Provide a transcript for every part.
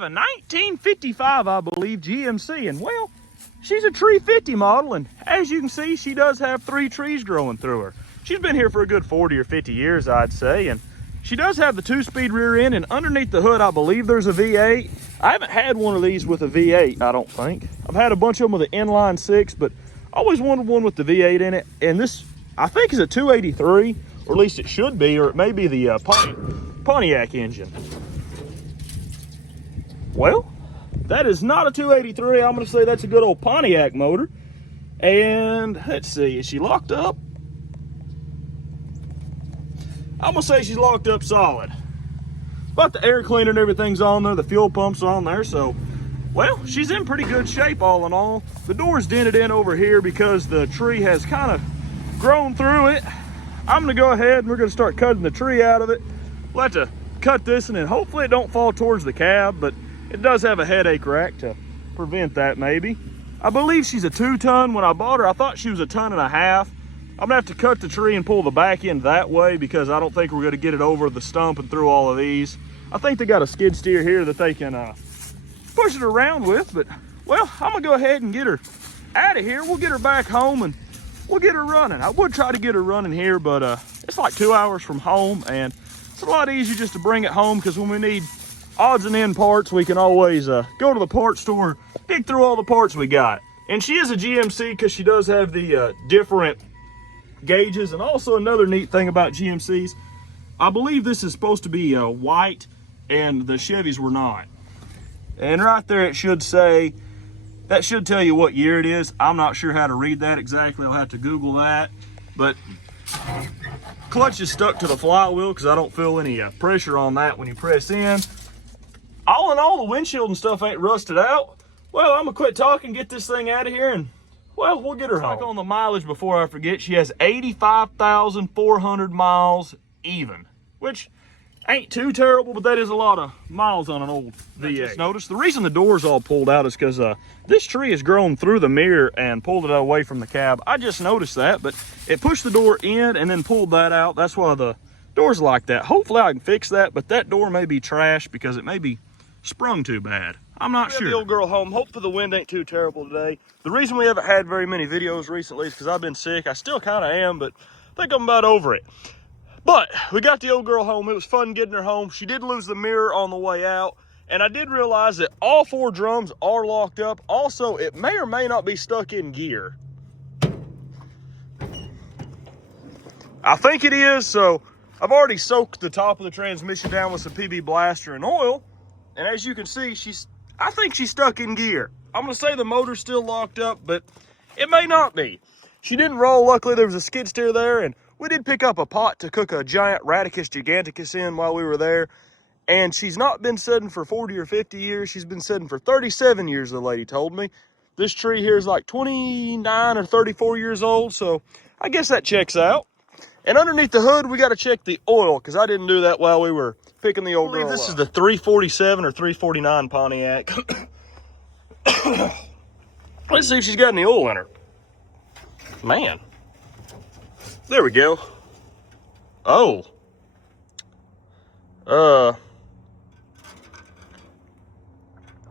have a 1955, I believe, GMC, and well, she's a tree 50 model, and as you can see, she does have 3 trees growing through her. She's been here for a good 40 or 50 years, I'd say, and she does have the 2-speed rear end, and underneath the hood, I believe there's a V8. I haven't had one of these with a V8, I don't think. I've had a bunch of them with an inline 6, but I always wanted one with the V8 in it, and this, I think, is a 283, or at least it should be, or it may be the Pontiac engine. Well, that is not a 283. I'm going to say that's a good old Pontiac motor. And let's see, is she locked up? I'm going to say she's locked up solid. But the air cleaner and everything's on there. The fuel pump's on there. So, well, she's in pretty good shape all in all. The door's dented in over here because the tree has kind of grown through it. I'm going to go ahead and we're going to start cutting the tree out of it. We'll have to cut this and then hopefully it don't fall towards the cab, but it does have a headache rack to prevent that maybe. I believe she's a 2-ton. When I bought her, I thought she was a 1.5 tons. I'm gonna have to cut the tree and pull the back end that way because I don't think we're gonna get it over the stump and through all of these. I think they got a skid steer here that they can push it around with, but well, I'm gonna go ahead and get her out of here. We'll get her back home and we'll get her running. I would try to get her running here, but it's like 2 hours from home and it's a lot easier just to bring it home because when we need odds and end parts, we can always go to the parts store, dig through all the parts we got. And she is a GMC because she does have the different gauges. And also another neat thing about GMCs, I believe this is supposed to be white and the Chevys were not. And right there it should say, that should tell you what year it is. I'm not sure how to read that exactly. I'll have to Google that. But clutch is stuck to the flywheel because I don't feel any pressure on that when you press in. All in all, the windshield and stuff ain't rusted out. Well, I'm gonna quit talking, get this thing out of here, and well, we'll get her home. On the mileage before I forget, she has 85,400 miles even, which ain't too terrible, but that is a lot of miles on an old V8. I just noticed the reason the door's all pulled out is because this tree has grown through the mirror and pulled it away from the cab. I just noticed that, but it pushed the door in and then pulled that out. That's why the door's like that. Hopefully I can fix that, but that door may be trash because it may be sprung too bad. I'm not sure. The old girl home. Hopefully the wind ain't too terrible today. The reason we haven't had very many videos recently is because I've been sick. I still kind of am, but I think I'm about over it. But we got the old girl home. It was fun getting her home. She did lose the mirror on the way out, and I did realize that all 4 drums are locked up. Also, it may or may not be stuck in gear. I think it is, so I've already soaked the top of the transmission down with some PB Blaster and oil. And as you can see, I think she's stuck in gear. I'm gonna say the motor's still locked up, but it may not be. She didn't roll. Luckily, there was a skid steer there, and we did pick up a pot to cook a giant Radicus giganticus in while we were there. And she's not been sitting for 40 or 50 years. She's been sitting for 37 years, the lady told me. This tree here is like 29 or 34 years old, so I guess that checks out. And underneath the hood, we got to check the oil because I didn't do that while we were picking the old girl up. This is the 347 or 349 Pontiac. Let's see if she's got any oil in her. Man. There we go. Oh.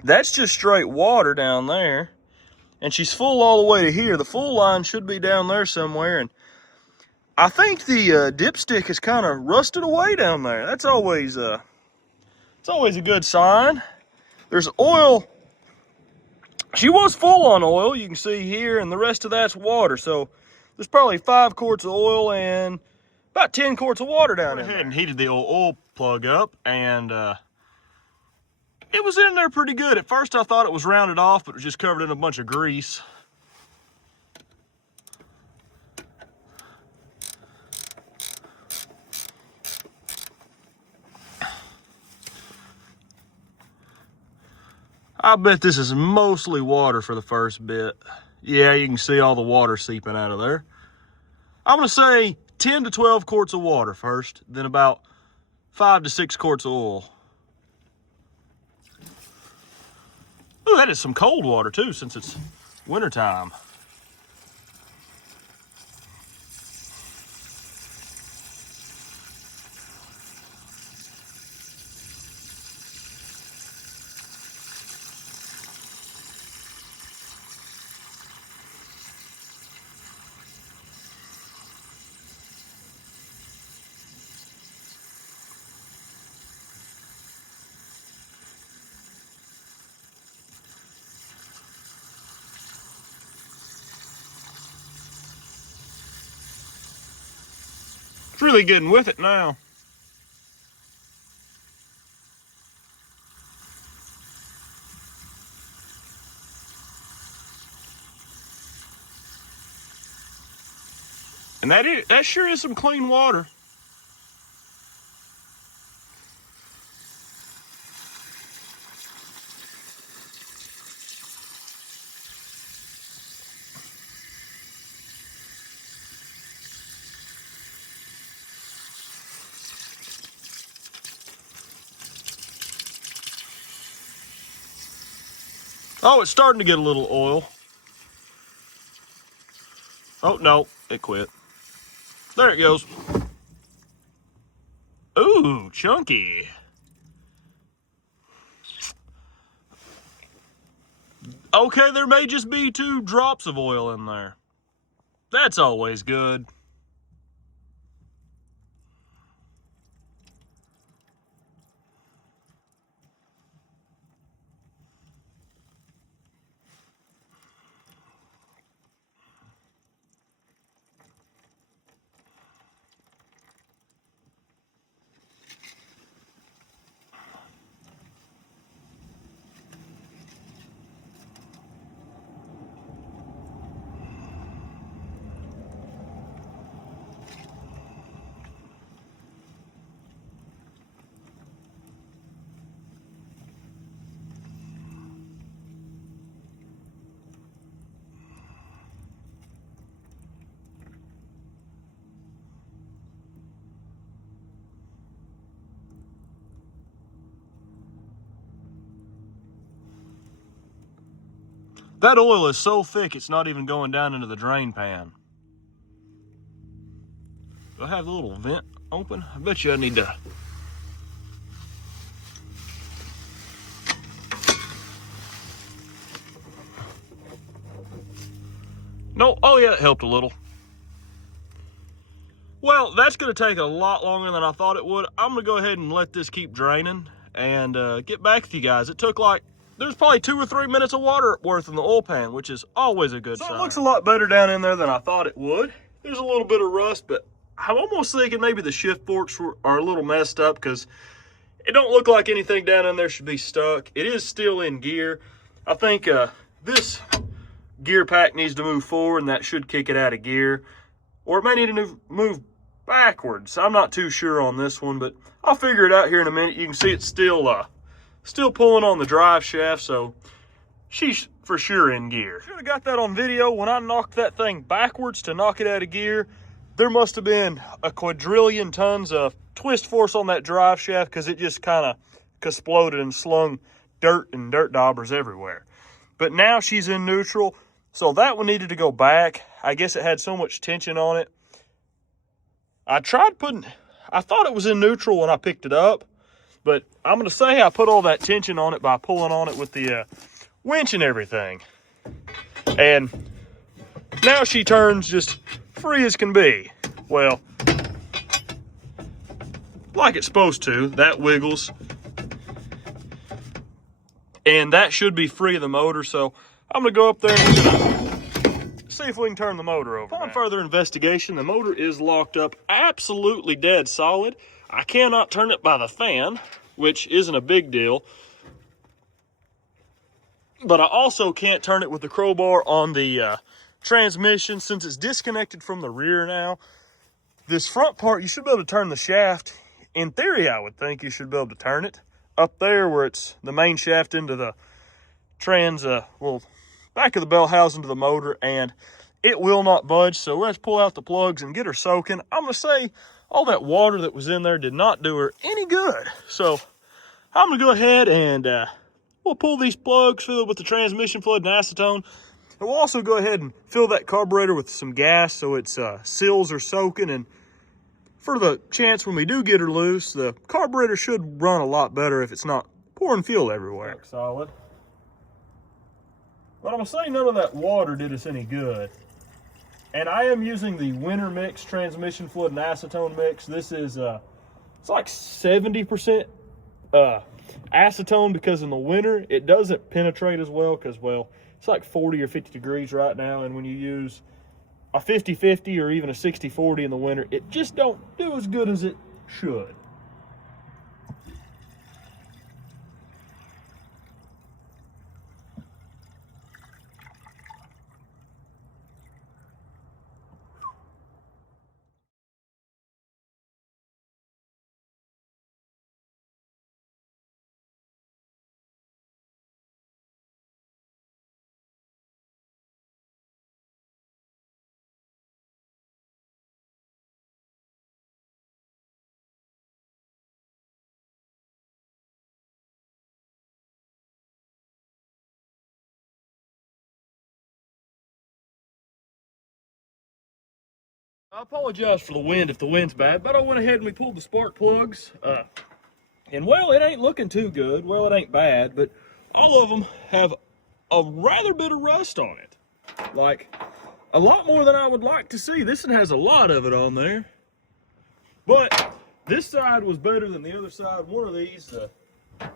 That's just straight water down there. And she's full all the way to here. The full line should be down there somewhere. And I think the dipstick is kind of rusted away down there. That's always it's always a good sign. There's oil. She was full on oil, you can see here, and the rest of that's water. So there's probably 5 quarts of oil and about 10 quarts of water down in there. I went ahead and heated the oil plug up, and it was in there pretty good. At first I thought it was rounded off, but it was just covered in a bunch of grease. I bet this is mostly water for the first bit. Yeah, you can see all the water seeping out of there. I'm gonna say 10 to 12 quarts of water first, then about 5 to 6 quarts of oil. Ooh, that is some cold water too, since it's wintertime. really getting with it now. And that sure is some clean water. Oh, it's starting to get a little oil. Oh, no, it quit. There it goes. Ooh, chunky. Okay, there may just be 2 drops of oil in there. That's always good. That oil is so thick, it's not even going down into the drain pan. Do I have the little vent open? I bet you I need to. No, oh yeah, it helped a little. Well, that's gonna take a lot longer than I thought it would. I'm gonna go ahead and let this keep draining and get back with you guys. It took like, there's probably 2 or 3 minutes of water worth in the oil pan, which is always a good sign. It looks a lot better down in there than I thought it would. There's a little bit of rust, but I'm almost thinking maybe the shift forks are a little messed up because it don't look like anything down in there should be stuck. It is still in gear. I think this gear pack needs to move forward and that should kick it out of gear. Or it may need to move backwards. I'm not too sure on this one, but I'll figure it out here in a minute. You can see it's still pulling on the drive shaft, so she's for sure in gear. Should have got that on video. When I knocked that thing backwards to knock it out of gear, there must have been a quadrillion tons of twist force on that drive shaft because it just kind of exploded and slung dirt and dirt daubers everywhere. But now she's in neutral, so that one needed to go back. I guess it had so much tension on it. I thought it was in neutral when I picked it up, but I'm going to say I put all that tension on it by pulling on it with the winch and everything. And now she turns just free as can be. Well, like it's supposed to. That wiggles. And that should be free of the motor, so I'm going to go up there and we're going to see if we can turn the motor over. Upon further investigation, the motor is locked up absolutely dead solid. I cannot turn it by the fan, which isn't a big deal. But I also can't turn it with the crowbar on the transmission since it's disconnected from the rear now. This front part, you should be able to turn the shaft. In theory, I would think you should be able to turn it. Up there where it's the main shaft into the back of the bell housing to the motor, and it will not budge. So let's pull out the plugs and get her soaking. I'm going to say all that water that was in there did not do her any good. So I'm going to go ahead and we'll pull these plugs, fill it with the transmission fluid and acetone. And we'll also go ahead and fill that carburetor with some gas so its seals are soaking. And for the chance when we do get her loose, the carburetor should run a lot better if it's not pouring fuel everywhere. Solid. But I'm going to say none of that water did us any good. And I am using the winter mix transmission fluid and acetone mix. This is, it's like 70% acetone because in the winter it doesn't penetrate as well because, well, it's like 40 or 50 degrees right now. And when you use a 50-50 or even a 60-40 in the winter, it just don't do as good as it should. I apologize for the wind if the wind's bad, but I went ahead and we pulled the spark plugs. And well, it ain't looking too good. Well, it ain't bad, but all of them have a rather bit of rust on it. Like, a lot more than I would like to see. This one has a lot of it on there. But this side was better than the other side. One of these, I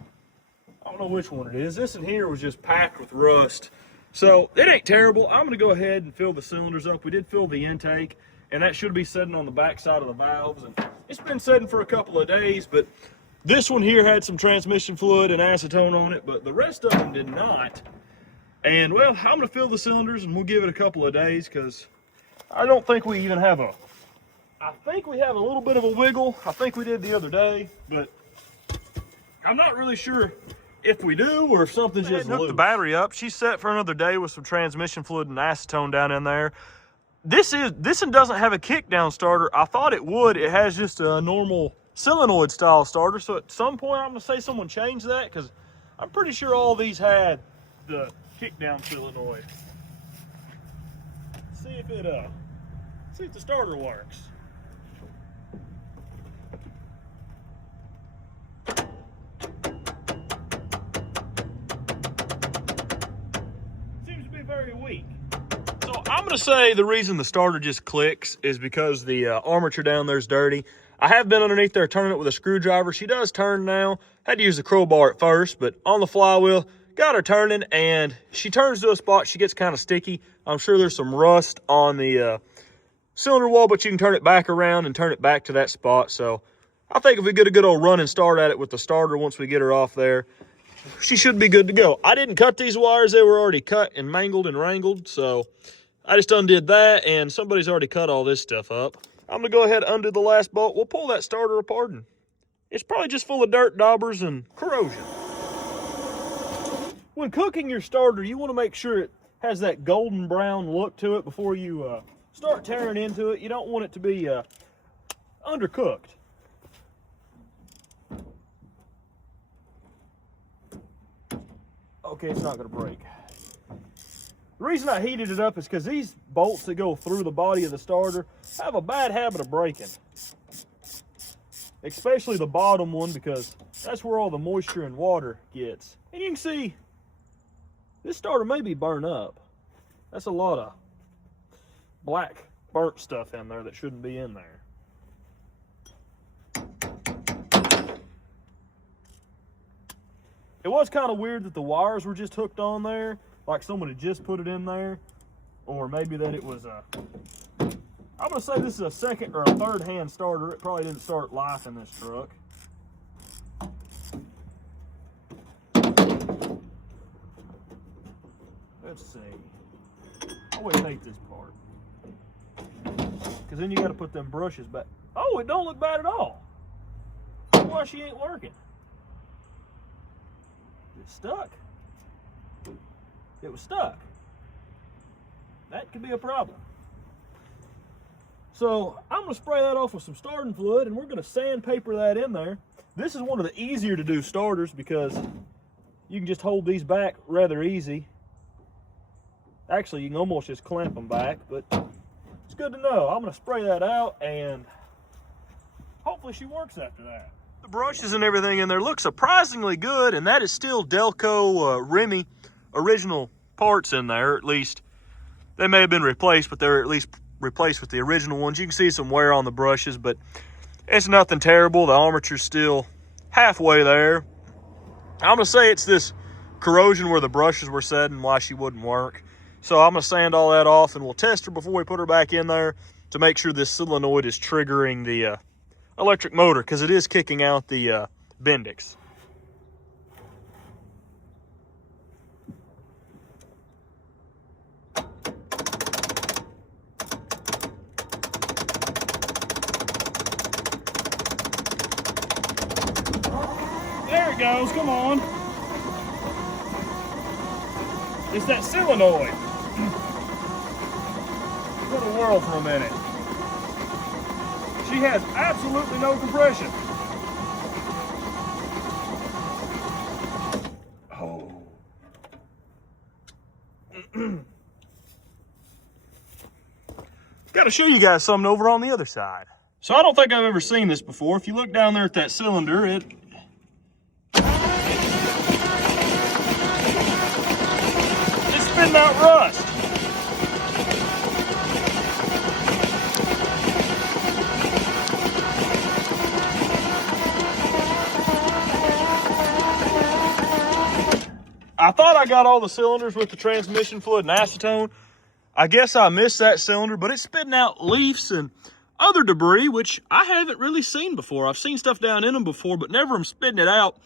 don't know which one it is. This one here was just packed with rust. So it ain't terrible. I'm gonna go ahead and fill the cylinders up. We did fill the intake, and that should be sitting on the back side of the valves. And it's been sitting for a couple of days, but this one here had some transmission fluid and acetone on it, but the rest of them did not. And well, I'm gonna fill the cylinders and we'll give it a couple of days, because I don't think we even have I think we have a little bit of a wiggle. I think we did the other day, but I'm not really sure if we do or if something's just loose. Hook the battery up. She's set for another day with some transmission fluid and acetone down in there. This one doesn't have a kickdown starter. I thought it would. It has just a normal solenoid style starter. So at some point I'm gonna say someone changed that, because I'm pretty sure all these had the kickdown solenoid. See if the starter works. Seems to be very weak. So I'm gonna say the reason the starter just clicks is because the armature down there is dirty. I have been underneath there turning it with a screwdriver. She does turn now. Had to use the crowbar at first, but on the flywheel, got her turning, and she turns to a spot, she gets kind of sticky. I'm sure there's some rust on the cylinder wall, but you can turn it back around and turn it back to that spot. So I think if we get a good old running start at it with the starter once we get her off there, she should be good to go. I didn't cut these wires. They were already cut and mangled and wrangled, so I just undid that, and somebody's already cut all this stuff up. I'm gonna go ahead and undo the last bolt. We'll pull that starter apart, and it's probably just full of dirt, daubers, and corrosion. When cooking your starter, you want to make sure it has that golden brown look to it before you start tearing into it. You don't want it to be undercooked. Okay, it's not going to break. The reason I heated it up is because these bolts that go through the body of the starter have a bad habit of breaking. Especially the bottom one, because that's where all the moisture and water gets. And you can see this starter may be burned up. That's a lot of black burnt stuff in there that shouldn't be in there. It was kind of weird that the wires were just hooked on there, like someone had just put it in there, or maybe that it was I'm gonna say this is a second or a third hand starter. It probably didn't start life in this truck. Let's see. I'll wait, take this part, because then you got to put them brushes back. Oh, it don't look bad at all. Why she ain't working? It's stuck. It was stuck. That could be a problem. So I'm going to spray that off with some starting fluid, and we're going to sandpaper that in there. This is one of the easier to do starters because you can just hold these back rather easy. Actually, you can almost just clamp them back, but it's good to know. I'm going to spray that out, and hopefully she works after that. The brushes and everything in there look surprisingly good, and that is still Delco Remy original parts in there. At least they may have been replaced, but they're at least replaced with the original ones. You can see some wear on the brushes, but it's nothing terrible. The armature's still halfway there. I'm going to say it's this corrosion where the brushes were set and why she wouldn't work. So I'm gonna sand all that off and we'll test her before we put her back in there to make sure this solenoid is triggering the electric motor, because it is kicking out the Bendix. There it goes, come on. It's that solenoid. Let her whirl for a minute. She has absolutely no compression. Oh. Got to show you guys something over on the other side. So I don't think I've ever seen this before. If you look down there at that cylinder, it's spitting out rust. I thought I got all the cylinders with the transmission fluid and acetone. I guess I missed that cylinder, but it's spitting out leaves and other debris, which I haven't really seen before. I've seen stuff down in them before, but never them spitting it out.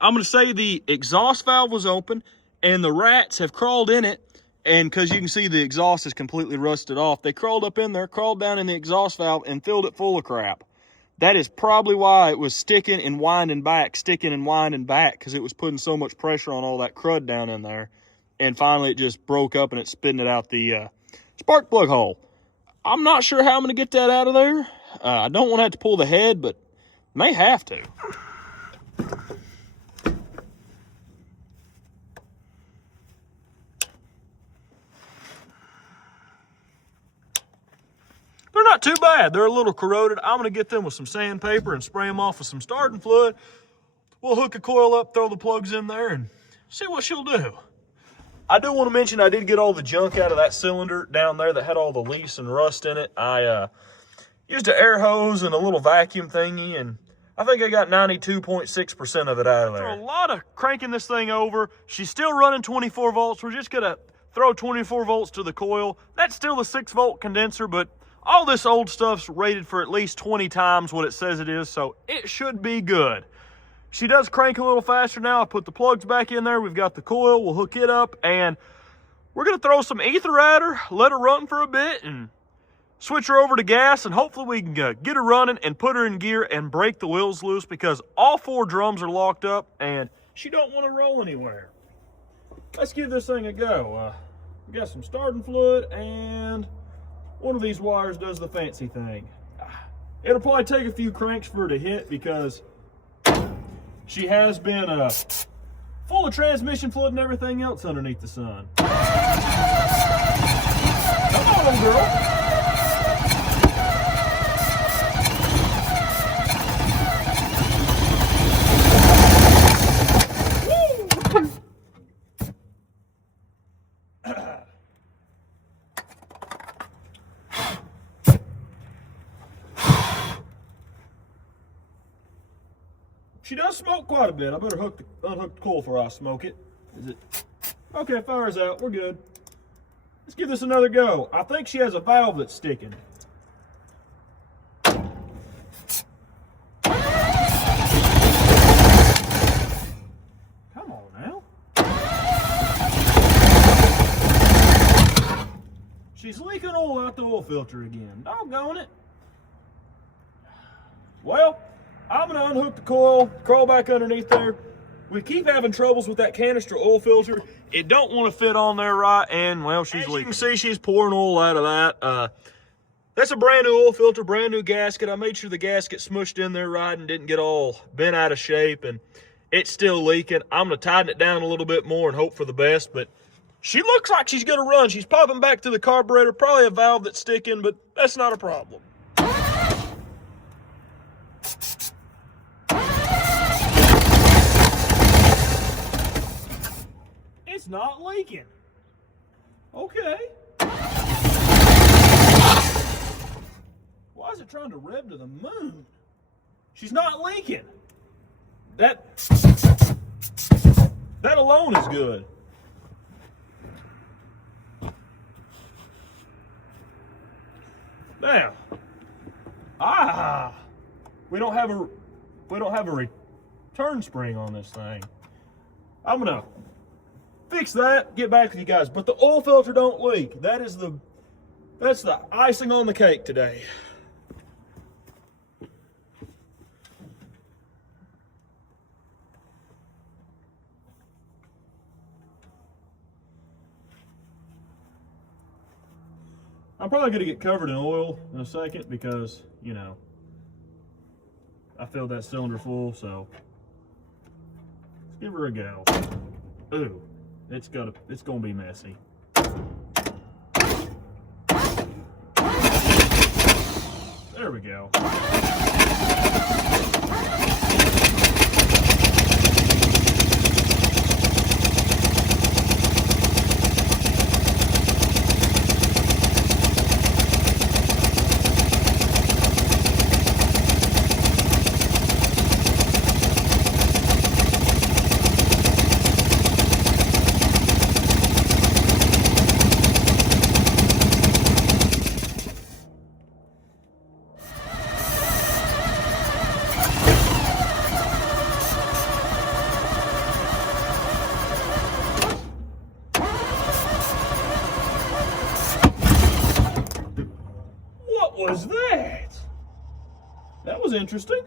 I'm going to say the exhaust valve was open and the rats have crawled in it. And because you can see the exhaust is completely rusted off, they crawled up in there, crawled down in the exhaust valve and filled it full of crap. That is probably why it was sticking and winding back, because it was putting so much pressure on all that crud down in there. And finally it just broke up and it's spitting it out the spark plug hole. I'm not sure how I'm going to get that out of there. I don't want to have to pull the head, but may have to. They're not too bad. They're a little corroded. I'm going to get them with some sandpaper and spray them off with some starting fluid. We'll hook a coil up, throw the plugs in there, and see what she'll do. I do want to mention I did get all the junk out of that cylinder down there that had all the leaks and rust in it. I used an air hose and a little vacuum thingy, and I think I got 92.6% of it out of there. After a lot of cranking this thing over, she's still running 24 volts. We're just going to throw 24 volts to the coil. That's still the 6-volt condenser, but all this old stuff's rated for at least 20 times what it says it is, so it should be good. She does crank a little faster now. I put the plugs back in there. We've got the coil. We'll hook it up, and we're going to throw some ether at her, let her run for a bit, and switch her over to gas, and hopefully we can get her running and put her in gear and break the wheels loose, because all 4 drums are locked up, and she don't want to roll anywhere. Let's give this thing a go. We got some starting fluid, and one of these wires does the fancy thing. It'll probably take a few cranks for her to hit, because she has been full of transmission fluid and everything else underneath the sun. Come on, little girl. She does smoke quite a bit. I better unhook the coil before I smoke it. Is it? Okay, fire's out. We're good. Let's give this another go. I think she has a valve that's sticking. Come on now. She's leaking oil out the oil filter again. Doggone it. Well, I'm going to unhook the coil, crawl back underneath there. We keep having troubles with that canister oil filter. It don't want to fit on there right, and, well, she's leaking. As you can see, she's pouring oil out of that. That's a brand new oil filter, brand new gasket. I made sure the gasket smushed in there right and didn't get all bent out of shape, and it's still leaking. I'm going to tighten it down a little bit more and hope for the best, but she looks like she's going to run. She's popping back to the carburetor, probably a valve that's sticking, but that's not a problem. It's not leaking. Okay. Why is it trying to rev to the moon? She's not leaking. That alone is good. Now, we don't have a return spring on this thing. I'm gonna fix that, get back with you guys. But the oil filter don't leak. That's the icing on the cake today. I'm probably gonna get covered in oil in a second because, you know, I filled that cylinder full, so let's give her a go. Ooh, it's gonna be messy. There we go. What was that? That was interesting.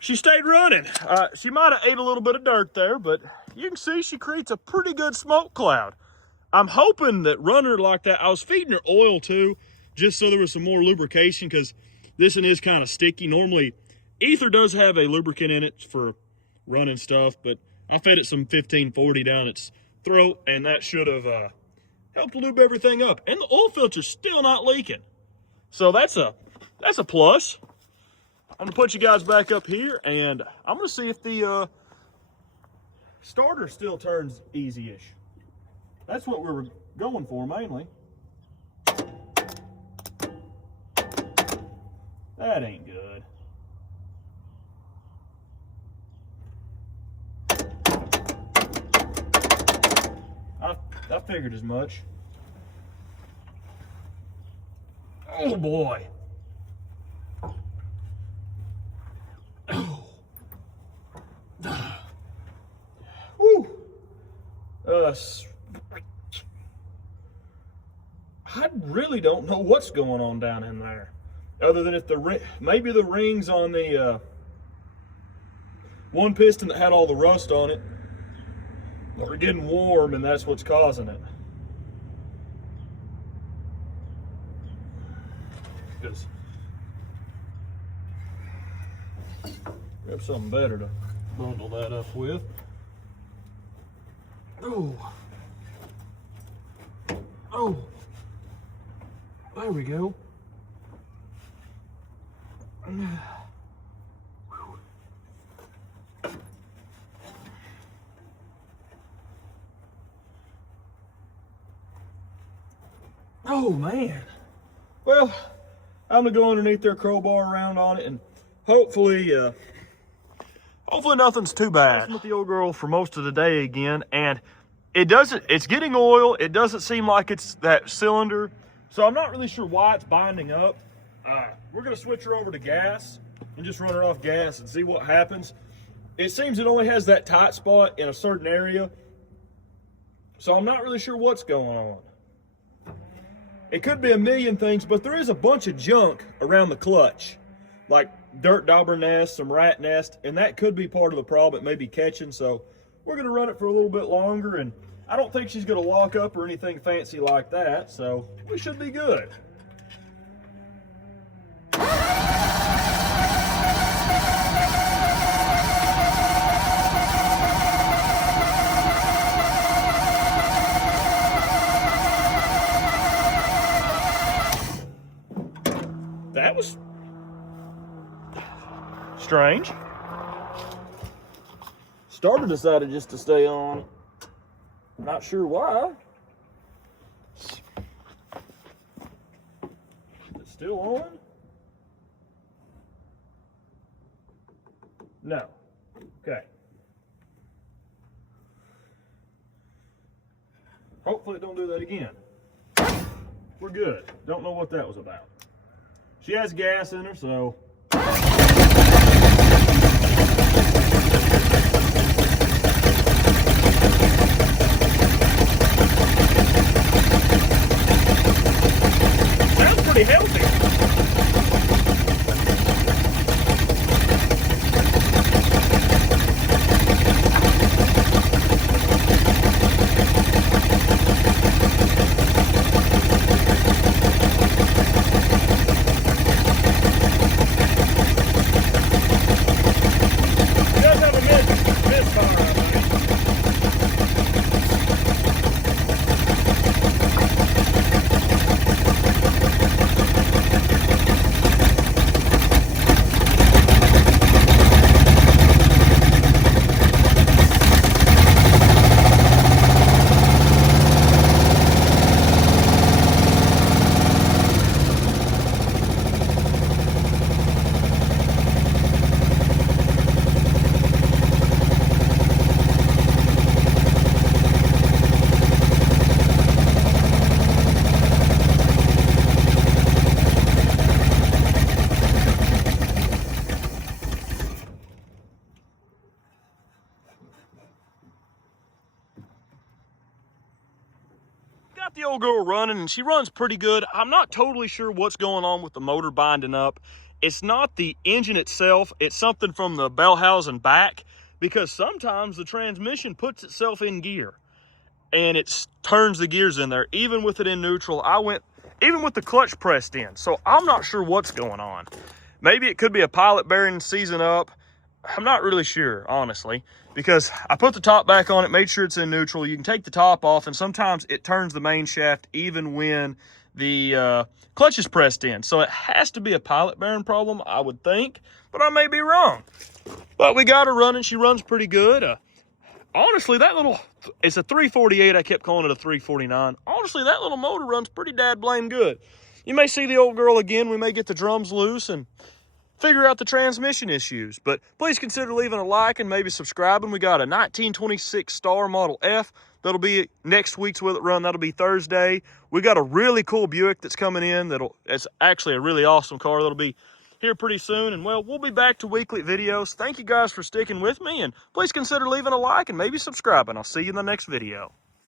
She stayed running. She might have ate a little bit of dirt there, but you can see she creates a pretty good smoke cloud. I'm hoping that running her like that, I was feeding her oil too, just so there was some more lubrication, because this one is kind of sticky. Normally, ether does have a lubricant in it for running stuff, but I fed it some 1540 down its throat, and that should have helped lube everything up. And the oil filter's still not leaking. So that's a plus. I'm gonna put you guys back up here, and I'm gonna see if the starter still turns easy-ish. That's what we were going for mainly. That ain't good. I figured as much. Oh boy. Whew. I really don't know what's going on down in there, other than if maybe the rings on the one piston that had all the rust on it are getting warm, and that's what's causing it. Because grab something better to bundle that up with. Oh, there we go. Oh man. Well, I'm gonna go underneath there, crowbar around on it, and hopefully Hopefully nothing's too bad. With the old girl for most of the day again, and it's getting oil. It doesn't seem like it's that cylinder, so I'm not really sure why it's binding up. We're gonna switch her over to gas and just run her off gas and see what happens. It seems it only has that tight spot in a certain area, so I'm not really sure what's going on. It could be a million things, but there is a bunch of junk around the clutch, like dirt dauber nest, some rat nest, and that could be part of the problem. It may be catching, so we're gonna run it for a little bit longer, and I don't think she's gonna lock up or anything fancy like that, so we should be good. That was strange. Starter decided just to stay on. Not sure why. It's still on? No. Okay. Hopefully it don't do that again. We're good. Don't know what that was about. She has gas in her, so. Sounds pretty healthy. Got the old girl running, and she runs pretty good. I'm not totally sure what's going on with the motor binding up. It's not the engine itself, it's something from the bell housing back, because sometimes the transmission puts itself in gear and it turns the gears in there, even with it in neutral. Even with the clutch pressed in. So I'm not sure what's going on. Maybe it could be a pilot bearing seizing up. I'm not really sure, honestly, because I put the top back on it, made sure it's in neutral. You can take the top off, and sometimes it turns the main shaft even when the clutch is pressed in. So it has to be a pilot bearing problem, I would think, but I may be wrong. But we got her running. She runs pretty good. Honestly, it's a 348. I kept calling it a 349. Honestly, that little motor runs pretty dad blame good. You may see the old girl again. We may get the drums loose and figure out the transmission issues. But please consider leaving a like and maybe subscribing. We got a 1926 Star Model F. That'll be next week's Will It Run. That'll be Thursday. We got a really cool Buick that's coming in. It's actually a really awesome car. That'll be here pretty soon. And well, we'll be back to weekly videos. Thank you guys for sticking with me, and please consider leaving a like and maybe subscribing. I'll see you in the next video.